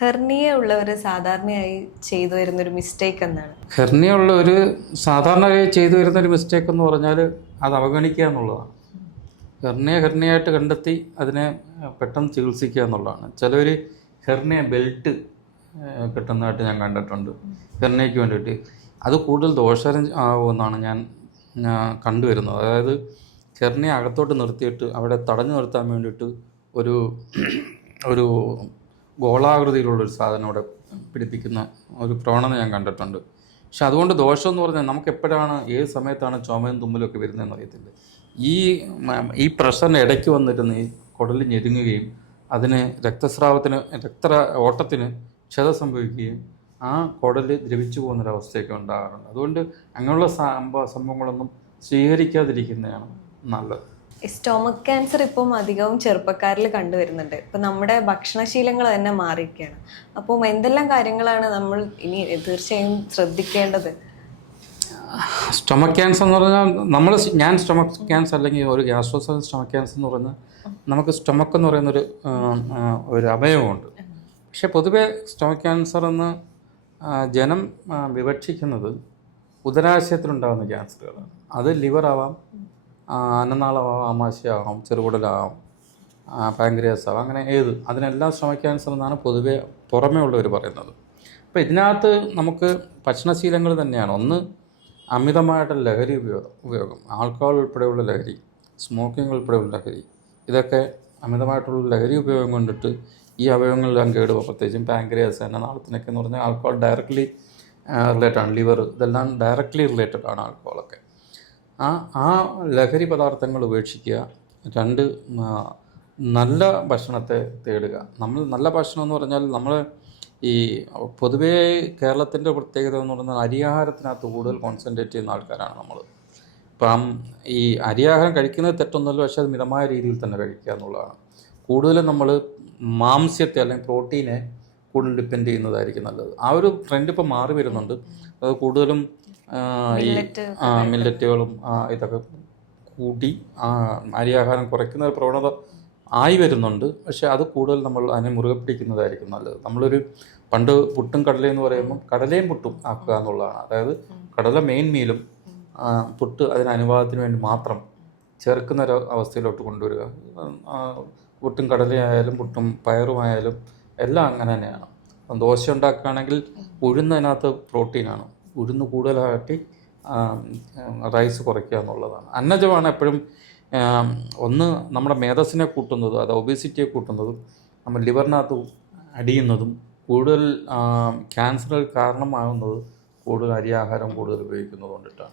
Hernia ഉള്ളവർ സാധാരണയായി ചെയ്തു വരുന്നൊരു മിസ്റ്റേക്ക് എന്താണ്? ഹെർണിയ ഉള്ള ഒരു സാധാരണയായി ചെയ്തു വരുന്ന ഒരു മിസ്റ്റേക്ക് എന്ന് പറഞ്ഞാൽ അത് അവഗണിക്കുക എന്നുള്ളതാണ്. ഹെർണിയായിട്ട് കണ്ടെത്തി അതിനെ പെട്ടെന്ന് ചികിത്സിക്കുക എന്നുള്ളതാണ്. ചിലർ ഹെർണിയ ബെൽറ്റ് കിട്ടുന്നതായിട്ട് ഞാൻ കണ്ടിട്ടുണ്ട് ഹെർണിയയ്ക്ക് വേണ്ടിയിട്ട്. അത് കൂടുതൽ ദോഷകരം ആവുമെന്നാണ് ഞാൻ കണ്ടുവരുന്നത്. അതായത് ഹെർണിയ അകത്തോട്ട് നിർത്തിയിട്ട് അവിടെ തടഞ്ഞു നിർത്താൻ വേണ്ടിയിട്ട് ഒരു ഒരു ഗോളാകൃതിയിലുള്ളൊരു സാധനം അവിടെ പിടിപ്പിക്കുന്ന ഒരു പ്രവണത ഞാൻ കണ്ടിട്ടുണ്ട്. പക്ഷെ അതുകൊണ്ട് ദോഷം എന്ന് പറഞ്ഞാൽ നമുക്ക് എപ്പോഴാണ് ഏത് സമയത്താണ് ചുമയും തുമ്മലൊക്കെ വരുന്നതെന്ന് അറിയത്തില്ല. ഈ പ്രഷറിന് ഇടയ്ക്ക് വന്നിരുന്ന് ഈ കുടലിൽ ഞെരുങ്ങുകയും അതിന് രക്ത ഓട്ടത്തിന് ക്ഷത സംഭവിക്കുകയും ആ കുടൽ ദ്രവിച്ചു പോകുന്നൊരവസ്ഥയൊക്കെ ഉണ്ടാകാറുണ്ട്. അതുകൊണ്ട് അങ്ങനെയുള്ള സംഭവങ്ങളൊന്നും സ്വീകരിക്കാതിരിക്കുന്നതാണ് നല്ലത്. സ്റ്റൊമക് ക്യാൻസർ ഇപ്പം അധികവും ചെറുപ്പക്കാരിൽ കണ്ടുവരുന്നുണ്ട്. ഇപ്പം നമ്മുടെ ഭക്ഷണശീലങ്ങൾ തന്നെ മാറിയിരിക്കുകയാണ്. അപ്പം എന്തെല്ലാം കാര്യങ്ങളാണ് നമ്മൾ ഇനി തീർച്ചയായും ശ്രദ്ധിക്കേണ്ടത്? സ്റ്റൊമക് ക്യാൻസർ എന്ന് പറഞ്ഞാൽ ഞാൻ സ്റ്റൊമക് ക്യാൻസർ അല്ലെങ്കിൽ ഒരു ഗ്യാസ്ട്രോസോഫേജിയൽ സ്റ്റൊമക് ക്യാൻസർ എന്ന് പറഞ്ഞാൽ നമുക്ക് സ്റ്റൊമക്ക് എന്ന് പറയുന്നൊരു അവയവമുണ്ട്. പക്ഷെ പൊതുവേ സ്റ്റൊമക് ക്യാൻസർ എന്ന് ജനം വിവക്ഷിക്കുന്നത് ഉദരാശയത്തിലുണ്ടാകുന്ന ക്യാൻസറുകളാണ്. അത് ലിവറാവാം, അന്നനാളമാവാം, ആമാശയമാവാം, ചെറുകുടലാവാം, പാങ്ക്രിയാസ് ആവാം, അങ്ങനെ അതിനെല്ലാം സ്റ്റൊമക് ക്യാൻസർ എന്നാണ് പൊതുവേ പുറമേ ഉള്ളവർ പറയുന്നത്. അപ്പോൾ ഇതിനകത്ത് നമുക്ക് ഭക്ഷണശീലങ്ങൾ തന്നെയാണ്. ഒന്ന്, അമിതമായിട്ടുള്ള ലഹരി ഉപയോഗം, ആൽക്കഹോൾ ഉൾപ്പെടെയുള്ള ലഹരി, സ്മോക്കിംഗ് ഉൾപ്പെടെയുള്ള ലഹരി, ഇതൊക്കെ അമിതമായിട്ടുള്ള ലഹരി ഉപയോഗം കൊണ്ടിട്ട് ഈ അവയവങ്ങളെല്ലാം കേടുപോകും. പ്രത്യേകിച്ചും പാങ്ക്രിയാസ്, അന്നനാളത്തിനൊക്കെ എന്ന് പറഞ്ഞാൽ ആൽക്കഹോൾ ഡയറക്റ്റ്ലി റിലേറ്റഡ് ആണ്. ലിവർ, ഇതെല്ലാം ഡയറക്റ്റ്ലി റിലേറ്റഡ് ആണ് ആൽക്കഹോളൊക്കെ. ആ ലഹരി പദാർത്ഥങ്ങൾ ഉപേക്ഷിക്കുക. രണ്ട്, നല്ല ഭക്ഷണത്തെ തേടുക. നമ്മൾ നല്ല ഭക്ഷണം എന്ന് പറഞ്ഞാൽ നമ്മൾ ഈ പൊതുവേ കേരളത്തിൻ്റെ പ്രത്യേകത എന്ന് പറഞ്ഞാൽ അരിയാഹാരത്തിനകത്ത് കൂടുതൽ കോൺസെൻട്രേറ്റ് ചെയ്യുന്ന ആൾക്കാരാണ് നമ്മൾ. ഇപ്പം ഈ അരിയാഹാരം കഴിക്കുന്നത് തെറ്റൊന്നുമല്ല, പക്ഷേ അത് മിതമായ രീതിയിൽ തന്നെ കഴിക്കുക എന്നുള്ളതാണ്. കൂടുതലും നമ്മൾ മാംസ്യത്തെ അല്ലെങ്കിൽ പ്രോട്ടീനെ കൂടുതൽ ഡിപ്പെൻഡ് ചെയ്യുന്നതായിരിക്കും നല്ലത്. ആ ഒരു ട്രെൻഡ് ഇപ്പോൾ മാറി വരുന്നുണ്ട്. അത് കൂടുതലും ഈ മില്ലറ്റുകളും ഇതൊക്കെ കൂട്ടി അരിയാഹാരം കുറയ്ക്കുന്ന ഒരു പ്രവണത ആയി വരുന്നുണ്ട്. പക്ഷെ അത് കൂടുതൽ നമ്മൾ അതിനെ മുറുകെ പിടിക്കുന്നതായിരിക്കും നല്ലത്. പണ്ട് പുട്ടും കടലയും എന്ന് പറയുമ്പോൾ കടലയും പുട്ടും ആക്കുക എന്നുള്ളതാണ്. അതായത് കടല മെയിൻ മീലും പുട്ട് അതിന് അനുവാദത്തിന് വേണ്ടി മാത്രം ചേർക്കുന്ന ഒരു അവസ്ഥയിലോട്ട് കൊണ്ടുവരിക. പുട്ടും കടലയായാലും പുട്ടും പയറുമായാലും എല്ലാം അങ്ങനെ തന്നെയാണ്. ദോശ ഉണ്ടാക്കുകയാണെങ്കിൽ ഉഴുന്നതിനകത്ത് പ്രോട്ടീനാണ്. ഉഴുന്ന് കൂടുതലാക്കി റൈസ് കുറയ്ക്കുക എന്നുള്ളതാണ്. അന്നജമാണ് എപ്പോഴും ഒന്ന് നമ്മുടെ മേധസ്സിനെ കൂട്ടുന്നത്, അത് ഒബേസിറ്റിയെ കൂട്ടുന്നതും നമ്മൾ ലിവറിനകത്ത് അടിയുന്നതും കൂടുതൽ ക്യാൻസറിന് കാരണമാകുന്നത് കൂടുതൽ അരിയാഹാരം കൂടുതൽ ഉപയോഗിക്കുന്നത് കൊണ്ടിട്ടാണ്.